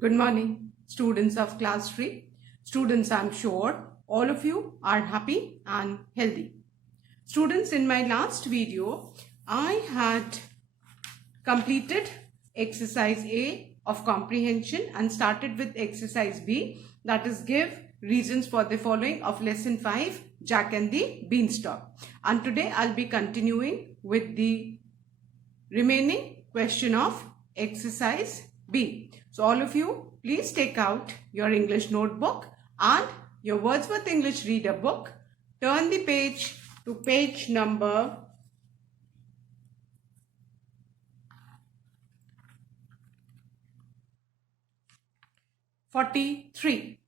Good morning, students of class 3. Students, I'm sure all of you are happy and healthy. Students, in my last video, I had completed exercise A of comprehension and started with exercise B, that is give reasons for the following of lesson 5, Jack and the Beanstalk. And today I'll be continuing with the remaining question of exercise B. So all of you, please take out your English notebook and your Wordsworth English Reader book. Turn the page to page number 43.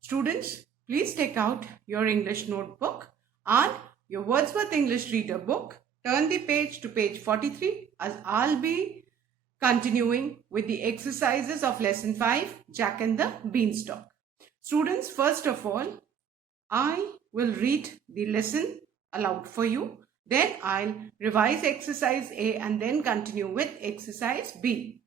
Students, please take out your English notebook and your Wordsworth English Reader book. Turn the page to page 43 as I'll be continuing with the exercises of lesson 5, Jack and the Beanstalk. Students, first of all, I will read the lesson aloud for you. Then I'll revise exercise A and then continue with exercise B.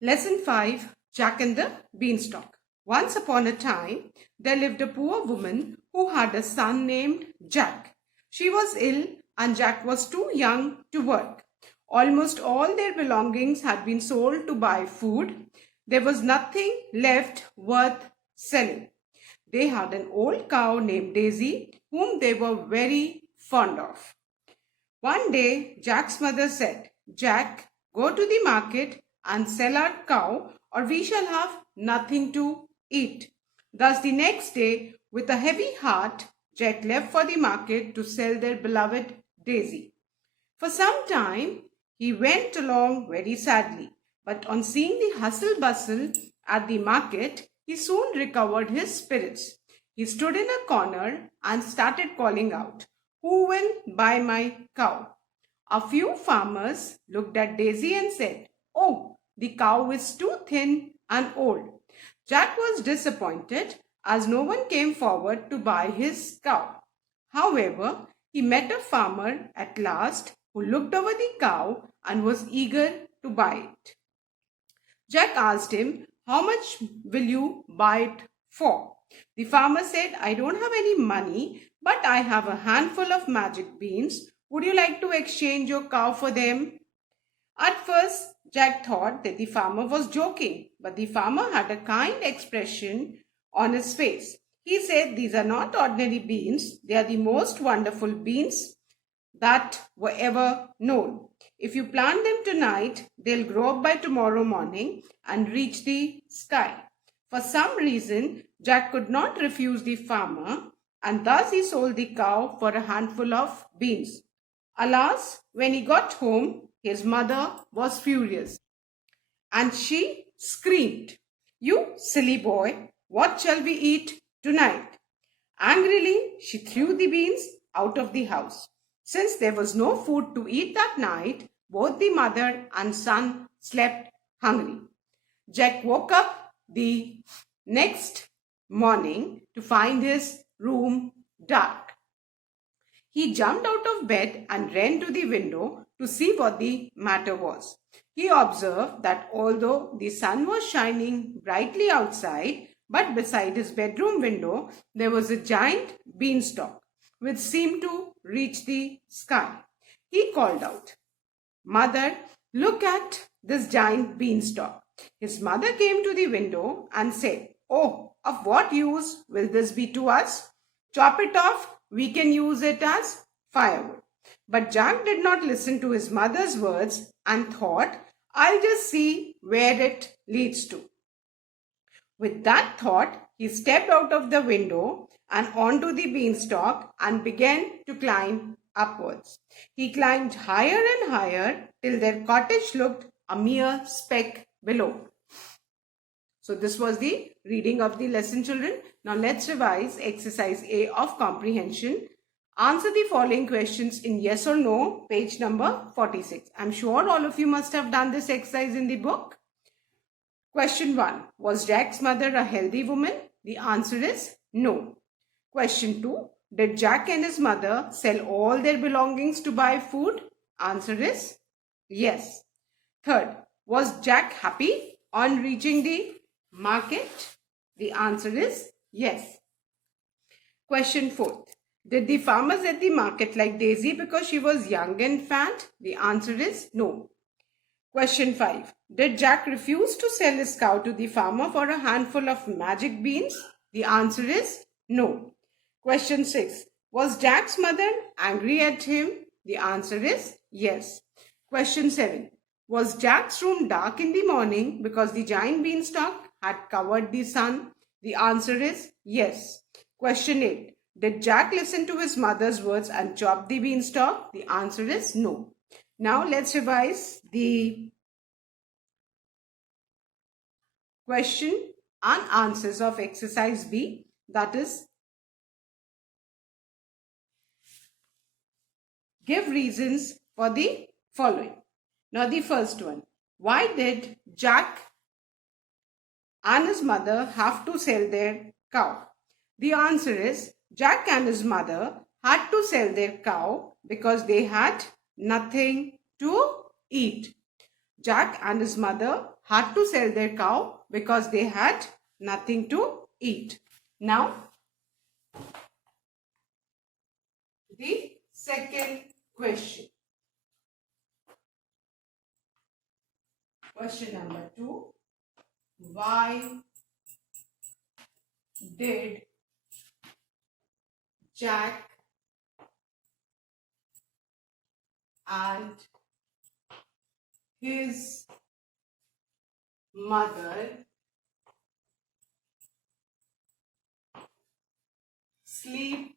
Lesson 5, Jack and the Beanstalk. Once upon a time, there lived a poor woman who had a son named Jack. She was ill and Jack was too young to work. Almost all their belongings had been sold to buy food. There was nothing left worth selling. They had an old cow named Daisy, whom they were very fond of. One day, Jack's mother said, "Jack, go to the market and sell our cow, or we shall have nothing to eat." Thus, the next day, with a heavy heart, Jack left for the market to sell their beloved Daisy. For some time, he went along very sadly, but on seeing the hustle-bustle at the market, he soon recovered his spirits. He stood in a corner and started calling out, "Who will buy my cow?" A few farmers looked at Daisy and said, "Oh, the cow is too thin and old." Jack was disappointed as no one came forward to buy his cow. However, he met a farmer at last who looked over the cow and was eager to buy it. Jack asked him, "How much will you buy it for?" The farmer said, "I don't have any money, but I have a handful of magic beans. Would you like to exchange your cow for them?" At first, Jack thought that the farmer was joking, but the farmer had a kind expression on his face. He said, "These are not ordinary beans. They are the most wonderful beans that were ever known. If you plant them tonight, they'll grow up by tomorrow morning and reach the sky." For some reason, Jack could not refuse the farmer, and thus he sold the cow for a handful of beans. Alas, when he got home, his mother was furious, and she screamed, "You silly boy, what shall we eat tonight?" Angrily, she threw the beans out of the house. Since there was no food to eat that night, both the mother and son slept hungry. Jack woke up the next morning to find his room dark. He jumped out of bed and ran to the window to see what the matter was. He observed that although the sun was shining brightly outside, but beside his bedroom window, there was a giant beanstalk which seemed to reach the sky. He called out, "Mother, look at this giant beanstalk." His mother came to the window and said, "Oh, of what use will this be to us? Chop it off. We can use it as firewood." But Jack did not listen to his mother's words and thought, "I'll just see where it leads to." With that thought, he stepped out of the window and onto the beanstalk and began to climb upwards. He climbed higher and higher till their cottage looked a mere speck below. So this was the reading of the lesson, children. Now let's revise exercise A of comprehension. Answer the following questions in yes or no, page number 46. I'm sure all of you must have done this exercise in the book. Question 1. Was Jack's mother a healthy woman? The answer is no. Question 2. Did Jack and his mother sell all their belongings to buy food? Answer is yes. Third, Was Jack happy on reaching the market? The answer is yes. Question 4. Did the farmers at the market like Daisy because she was young and fat? The answer is no. Question 5. Did Jack refuse to sell his cow to the farmer for a handful of magic beans? The answer is no. Question 6. Was Jack's mother angry at him? The answer is yes. Question 7. Was Jack's room dark in the morning because the giant beanstalk had covered the sun? The answer is yes. Question 8. Did Jack listen to his mother's words and chop the beanstalk? The answer is no. Now let's revise the question and answers of exercise B, that is, give reasons for the following. Now the first one, why did Jack and his mother have to sell their cow? The answer is Jack and his mother had to sell their cow because they had nothing to eat. Jack and his mother had to sell their cow because they had nothing to eat. Now, the second question. Question number 2. Why did Jack and his mother sleep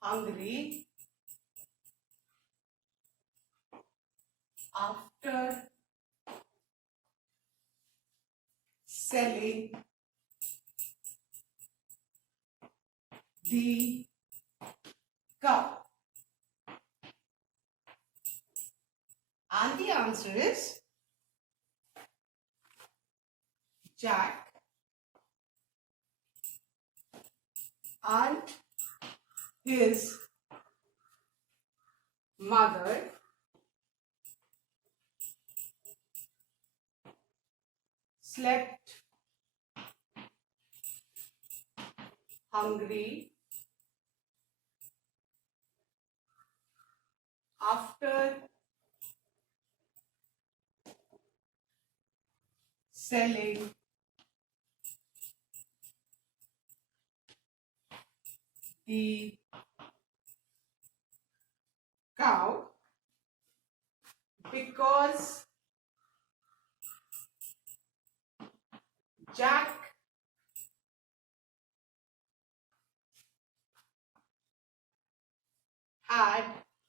hungry after selling the cow? And the answer is Jack and his mother slept hungry after selling the cow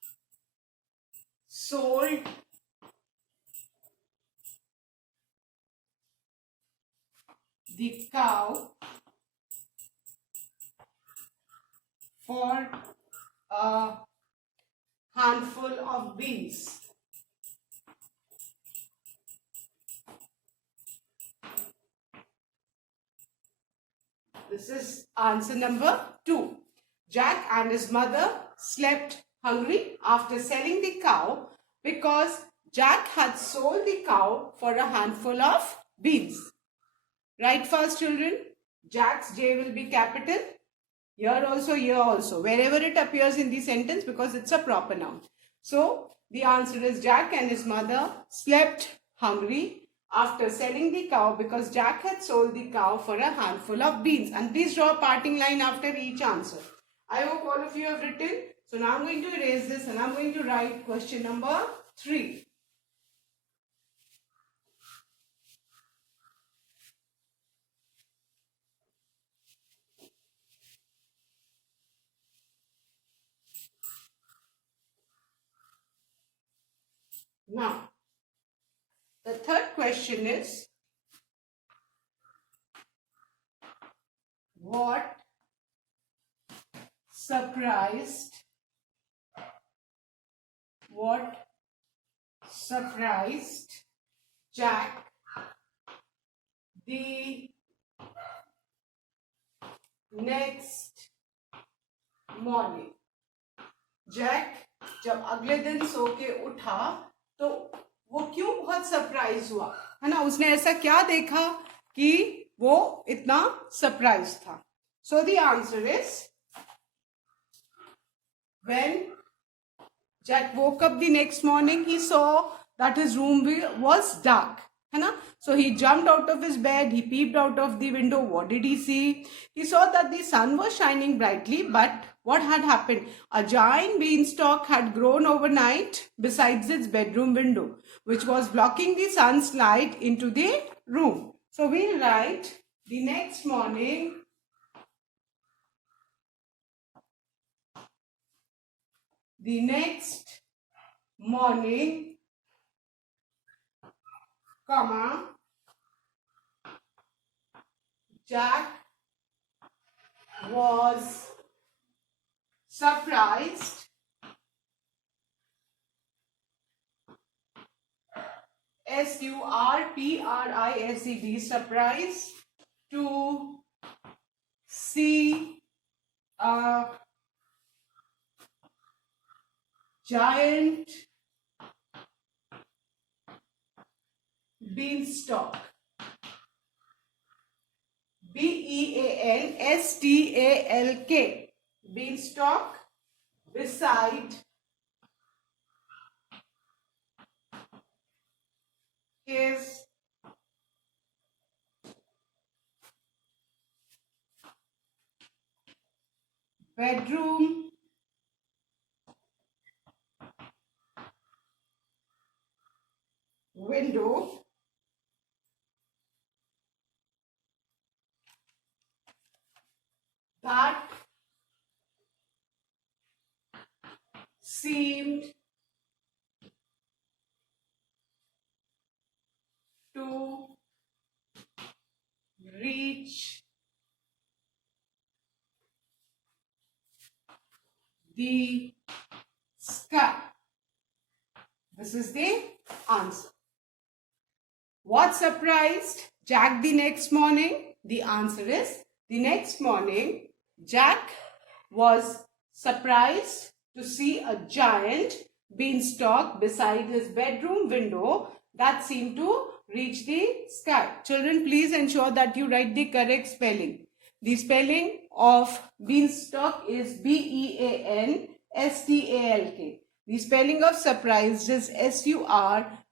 because Jack had sold the cow for a handful of beans. This is answer number 2. Jack and his mother slept hungry after selling the cow because Jack had sold the cow for a handful of beans. Right fast, children. Jack's J will be capital. Here also, wherever it appears in the sentence because it's a proper noun. So, the answer is Jack and his mother slept hungry after selling the cow because Jack had sold the cow for a handful of beans. And please draw a parting line after each answer. I hope all of you have written. So, now I'm going to erase this and I'm going to write question number 3. Now, the third question is, what surprised Jack the next morning? Jack जब अगले दिन सो के उठा तो बहुत surprise हुआ, है ना, उसने ऐसा क्या देखा कि वो इतना सरप्राइज था. So the answer is when Jack woke up the next morning, he saw that his room was dark. है ना? So he jumped out of his bed, he peeped out of the window. What did he see? He saw that the sun was shining brightly, but what had happened? A giant beanstalk had grown overnight besides its bedroom window, which was blocking the sun's light into the room. So we'll write the next morning. The next morning, comma, Jack was surprised surprised surprised to see a giant beanstalk. beanstalk. Beanstalk beside his bedroom window. That seemed to reach the sky. This is the answer. What surprised Jack the next morning? The answer is the next morning, Jack was surprised to see a giant beanstalk beside his bedroom window that seemed to reach the sky. Children, please ensure that you write the correct spelling. The spelling of beanstalk is beanstalk. The spelling of surprised is surprised.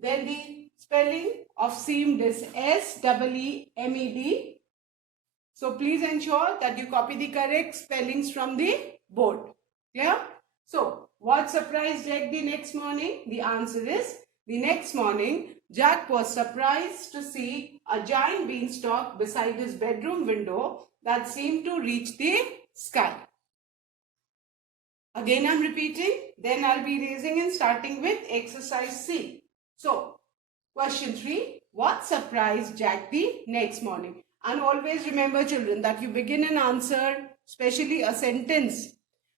Then the spelling of seamed is seemed. So please ensure that you copy the correct spellings from the board. Clear? So what surprised Jack the next morning? The answer is the next morning Jack was surprised to see a giant beanstalk beside his bedroom window that seemed to reach the sky. Again I'm repeating, then I'll be erasing and starting with exercise C. So question 3, what surprised Jack the next morning? And always remember children that you begin an answer, especially a sentence,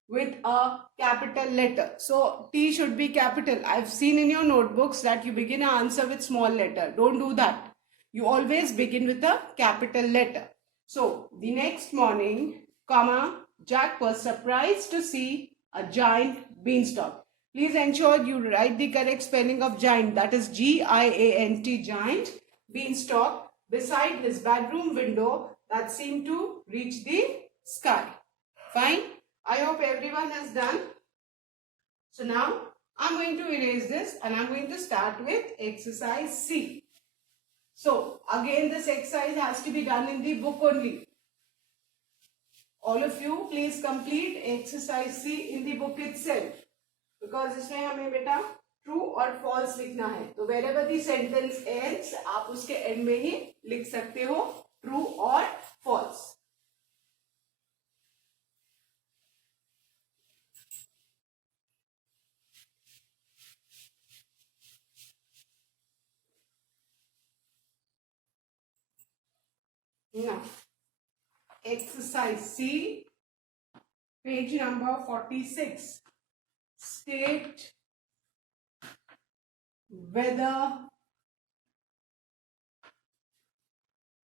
with a capital letter. So T should be capital. I've seen in your notebooks that you begin an answer with small letter. Don't do that. You always begin with a capital letter. So the next morning, comma, Jack was surprised to see a giant beanstalk. Please ensure you write the correct spelling of giant, that is Giant, giant, beanstalk beside his bedroom window that seemed to reach the sky. Fine. I hope everyone has done. So now I'm going to erase this and I'm going to start with exercise C. So again this exercise has to be done in the book only. All of you please complete exercise C in the book itself. Because इसमें हमें बेटा true और false लिखना है, तो wherever the sentence ends आप उसके and में ही लिख सकते हो ट्रू और false. Now exercise C, page number 46. State whether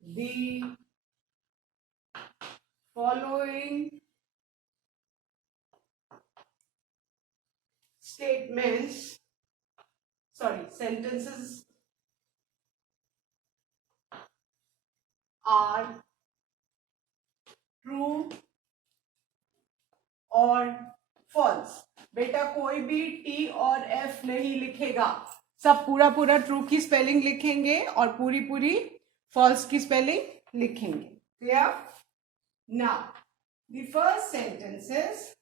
the following sentences are true और false. बेटा कोई भी T और F नहीं लिखेगा, सब पूरा पूरा ट्रू की स्पेलिंग लिखेंगे और पूरी पूरी फॉल्स की स्पेलिंग लिखेंगे. Clear? Now, the first sentence is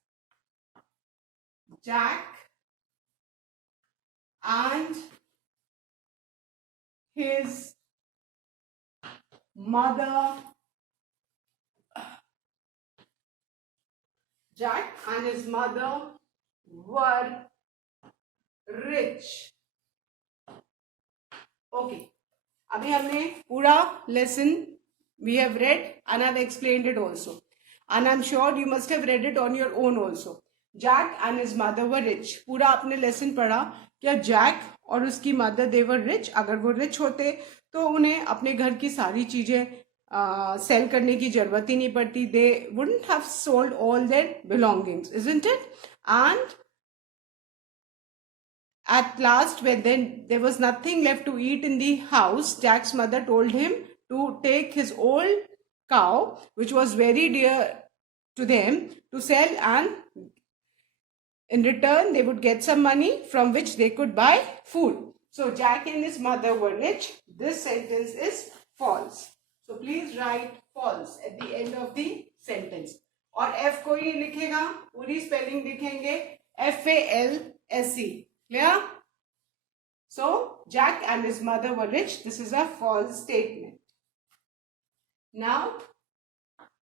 Jack and his mother. Jack and his mother were rich. Okay. अभी हमने पूरा lesson we have read and I've explained it also. And I'm sure you must have read it on your own also. Jack and his mother were rich. पूरा आपने lesson पढ़ा क्या Jack और उसकी mother they were rich. अगर वो rich होते तो उन्हें अपने घर की सारी चीजें सेल करने की जरूरत ही नहीं पड़ती. They wouldn't have sold all their belongings, isn't it? And at last, when then there was nothing left to eat in the house, Jack's mother told him to take his old cow, which was very dear to them, to sell, and in return they would get some money from which they could buy food. So Jack and his mother were rich. This sentence is false. So please write false at the end of the sentence. और F कोई नहीं लिखेगा, पूरी spelling लिखेंगे FALSE. Clear? So Jack and his mother were rich. This is a false statement. Now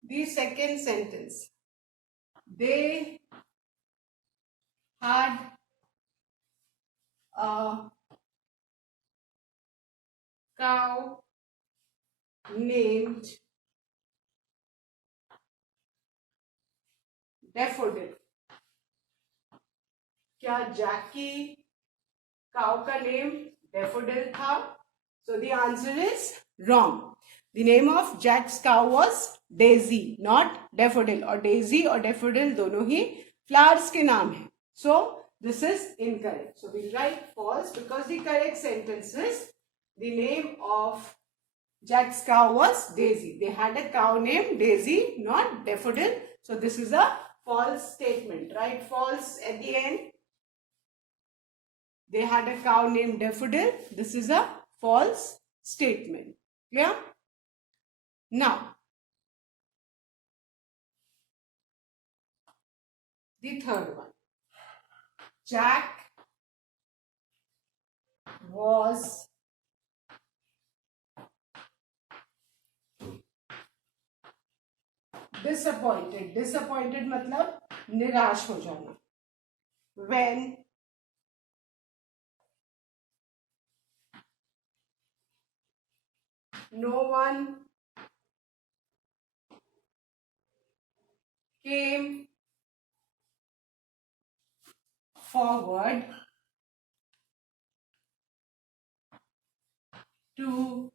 the second sentence. They had a cow named Daffodil. क्या Jack की cow का name daffodil था? So the answer is wrong. The name of Jack's cow was Daisy, not Daffodil. और Daisy और Daffodil दोनों ही flowers के नाम हैं. So this is incorrect. So we write false because the correct sentence is the name of Jack's cow was Daisy. They had a cow named Daisy, not Daffodil. So this is a false statement. Write false at the end. They had a cow named Daffodil. This is a false statement. Clear? Now, the third one. Jack was disappointed. Disappointed मतलब निराश हो जाना. When no one came forward to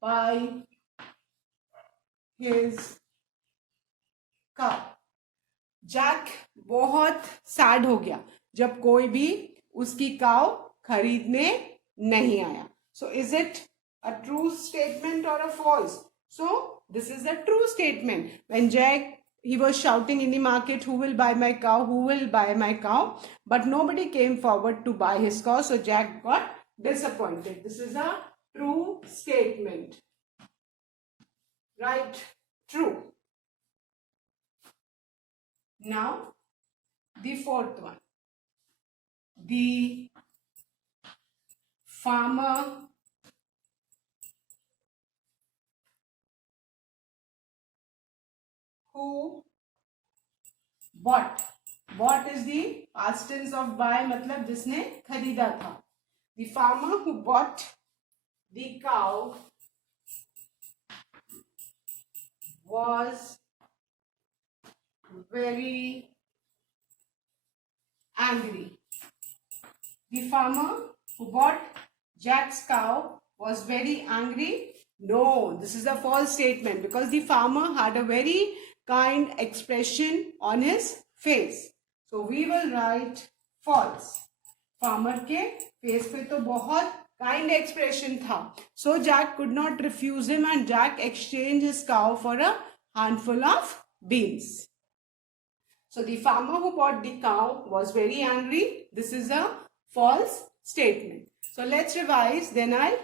buy his cow. Jack बहुत sad हो गया जब कोई भी उसकी काव खरीदने नहीं आया. So is it a true statement or a false? So this is a true statement. When Jack, he was shouting in the market, who will buy my cow, who will buy my cow, but nobody came forward to buy his cow, so Jack got disappointed. This is a true statement. Right? True. Now the fourth one. The farmer who bought. Bought is the past tense of buy, मतलब जिसने खरीदा था. The farmer who bought the cow was very angry. The farmer who bought Jack's cow was very angry. No, this is a false statement because the farmer had a very kind expression on his face. So we will write false. Farmer के face पे तो बहुत kind expression था. So Jack could not refuse him and Jack exchanged his cow for a handful of beans. So the farmer who bought the cow was very angry. This is a false statement. So let's revise. Then I'll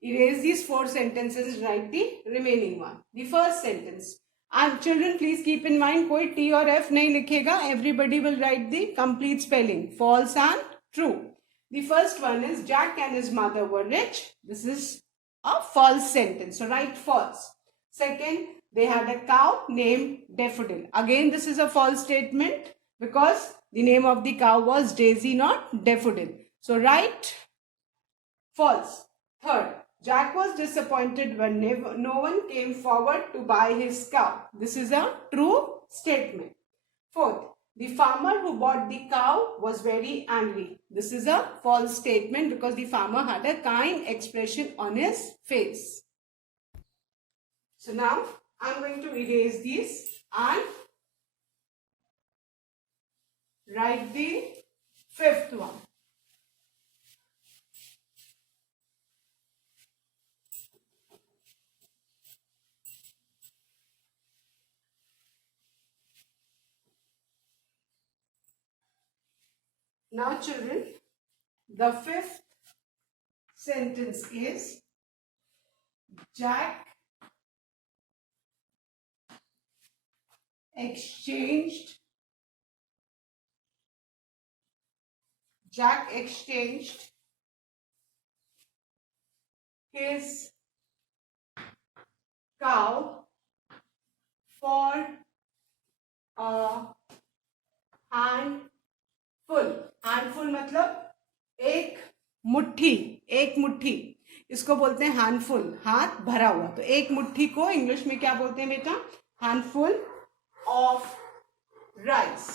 erase these 4 sentences and write the remaining one. The first sentence. And children, please keep in mind, कोई T और F नहीं लिखेगा. Everybody will write the complete spelling. False and true. The first one is Jack and his mother were rich. This is a false sentence. So write false. Second, they had a cow named Daffodil. Again, this is a false statement because the name of the cow was Daisy, not Daffodil. So write false. Third, Jack was disappointed when no one came forward to buy his cow. This is a true statement. Fourth, the farmer who bought the cow was very angry. This is a false statement because the farmer had a kind expression on his face. So now I'm going to erase these and write the fifth one. Now children, the fifth sentence is Jack exchanged his cow for a handful. Handful मतलब एक मुट्ठी इसको बोलते हैं handful, हाथ भरा हुआ. तो एक मुट्ठी को इंग्लिश में क्या बोलते हैं बेटा? Handful of rice.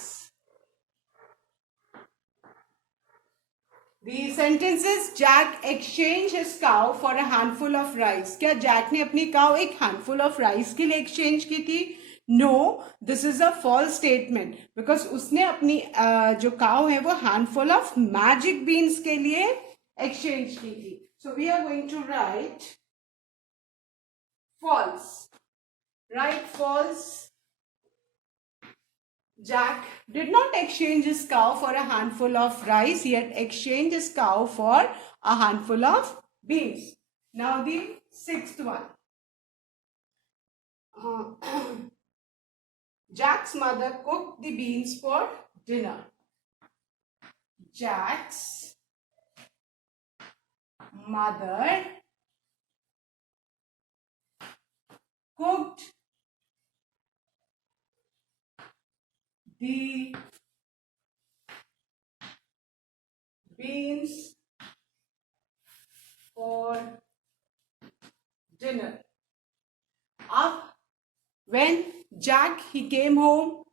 The sentence is Jack exchanged his cow for a handful of rice. क्या जैक ने अपनी काव एक हैंडफुल ऑफ राइस के लिए एक्सचेंज की थी? No, this is a false statement because उसने अपनी जो काव है वो हैंडफुल ऑफ मैजिक बीन्स के लिए एक्सचेंज की थी. So we are going to write false. Write false. Jack did not exchange his cow for a handful of rice. He had exchanged his cow for a handful of beans. Now the sixth one. Jack's mother cooked the beans for dinner. Jack's mother cooked the beans for dinner. Up when Jack he came home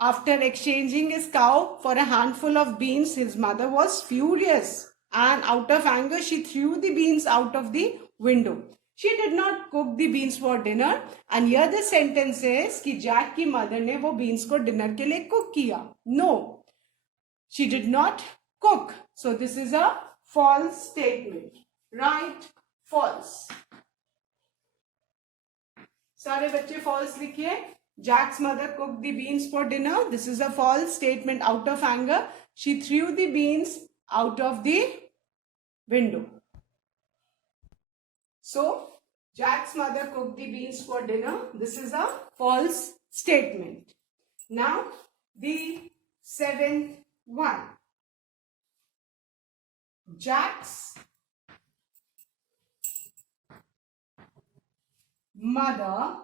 after exchanging his cow for a handful of beans, his mother was furious and out of anger she threw the beans out of the window. She did not cook the beans for dinner and here the sentence is कि Jack की mother ने वो beans को dinner के लिए cook किया. No, she did not cook. So this is a false statement. Right? False. सारे बच्चे false लिखिए. Jack's mother cooked the beans for dinner. This is a false statement. Out of anger, she threw the beans out of the window. So, Jack's mother cooked the beans for dinner. This is a false statement. Now, the seventh one. Jack's mother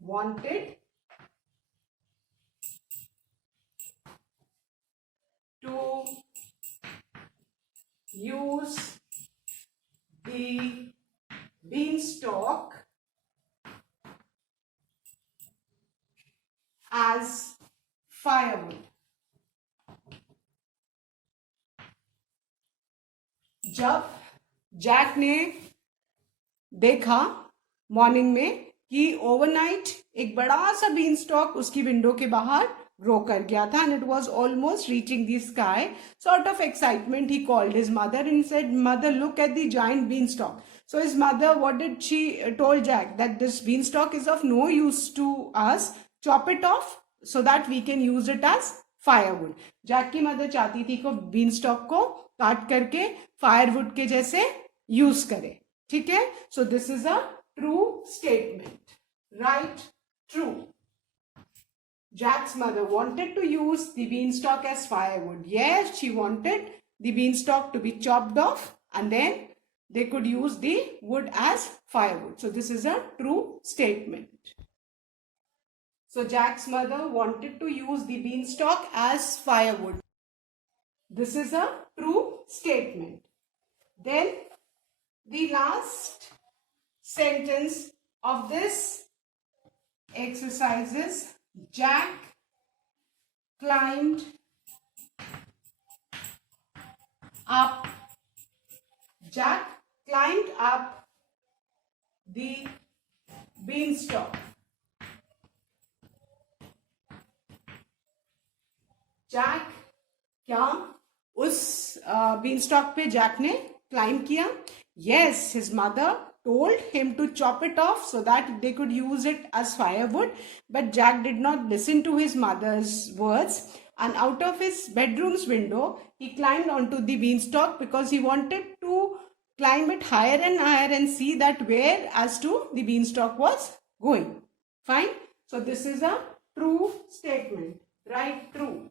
wanted to use the beanstalk as firewood. जब Jack ने देखा morning में कि overnight एक बड़ा सा been stock उसकी window के बाहर ग्रो कर गया था and it was almost reaching the sky. Sort of excitement, he called his mother and said, "Mother, look at the giant beanstalk." So his mother, what did she told Jack? That this beanstalk is of no use to us. Chop it off so that we can use it as firewood. Jack की mother चाहती थी को been stock को काट करके firewood के जैसे use करे. ठीक है. So this is a true statement. Right? True. Jack's mother wanted to use the beanstalk as firewood. Yes, she wanted the beanstalk to be chopped off and then they could use the wood as firewood. So this is a true statement. So Jack's mother wanted to use the beanstalk as firewood. This is a true statement. Then the last sentence of this exercise is Jack climbed up. Jack climbed up the beanstalk. Jack क्या उस beanstalk पे Jack ने climb किया? Yes, his mother told him to chop it off so that they could use it as firewood, but Jack did not listen to his mother's words and out of his bedroom's window he climbed onto the beanstalk because he wanted to climb it higher and see that where as to the beanstalk was going. Fine. So this is a true statement. Right? True.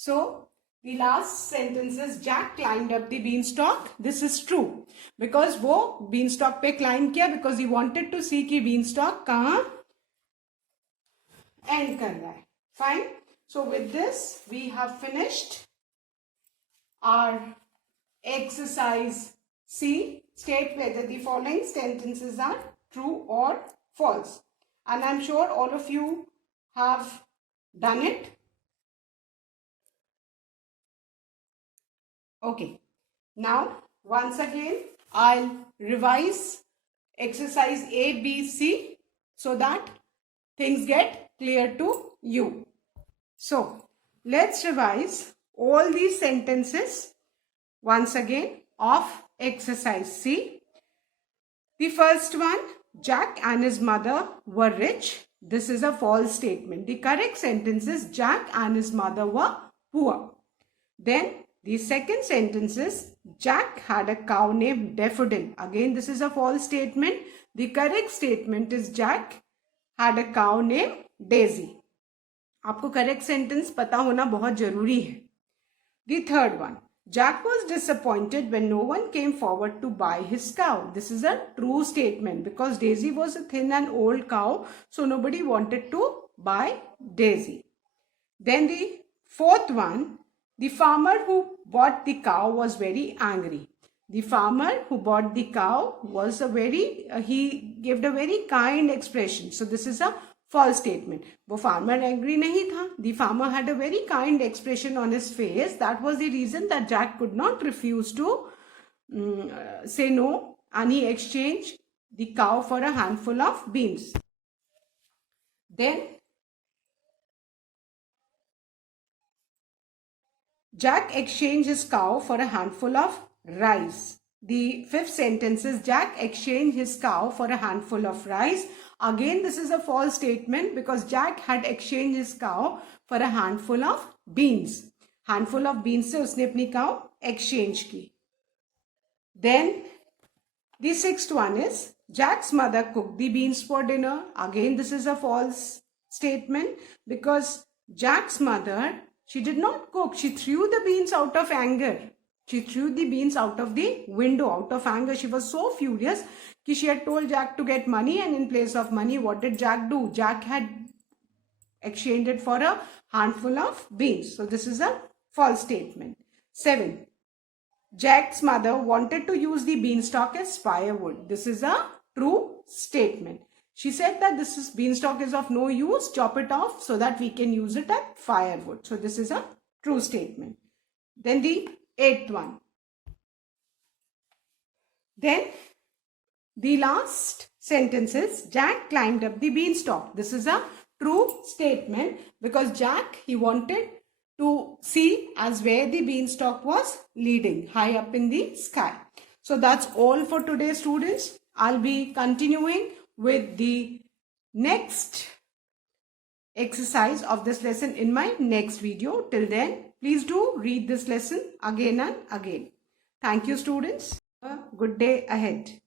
So the last sentence is Jack climbed up the beanstalk. This is true because वो beanstalk पे climb किया because he wanted to see कि beanstalk कहाँ end कर रहा है. Fine. So with this we have finished our exercise C. State whether the following sentences are true or false. And I'm sure all of you have done it. Okay, now once again I'll revise exercise A, B, C so that things get clear to you. So let's revise all these sentences once again of exercise C. The first one, Jack and his mother were rich. This is a false statement. The correct sentence is Jack and his mother were poor. Then the second sentence is Jack had a cow named Daffodil. Again, this is a false statement. The correct statement is Jack had a cow named Daisy. आपको correct sentence पता होना बहुत जरूरी है. The third one, Jack was disappointed when no one came forward to buy his cow. This is a true statement because Daisy was a thin and old cow, so nobody wanted to buy Daisy. Then the fourth one, the farmer who bought the cow was very angry. The farmer who bought the cow was he gave a very kind expression. So this is a false statement. वो farmer angry नहीं था. The farmer had a very kind expression on his face. That was the reason that Jack could not refuse to say no, and he exchanged the cow for a handful of beans. Then Jack exchanged his cow for a handful of rice. The fifth sentence is Jack exchanged his cow for a handful of rice. Again, this is a false statement because Jack had exchanged his cow for a handful of beans. Handful of beans से उसने अपनी cow exchange की. Then the sixth one is Jack's mother cooked the beans for dinner. Again, this is a false statement because Jack's mother, she did not cook. She threw the beans out of anger. She threw the beans out of the window out of anger. She was so furious that she had told Jack to get money, and in place of money, what did Jack do? Jack had exchanged it for a handful of beans. So this is a false statement. 7. Jack's mother wanted to use the beanstalk as firewood. This is a true statement. She said that this is beanstalk is of no use, chop it off so that we can use it as firewood. So this is a true statement. Then the eighth one. Then the last sentence is Jack climbed up the beanstalk. This is a true statement because Jack, he wanted to see as where the beanstalk was leading, high up in the sky. So that's all for today, students. I'll be continuing with the next exercise of this lesson in my next video. Till then, please do read this lesson again and again. Thank you, students. Have a good day ahead.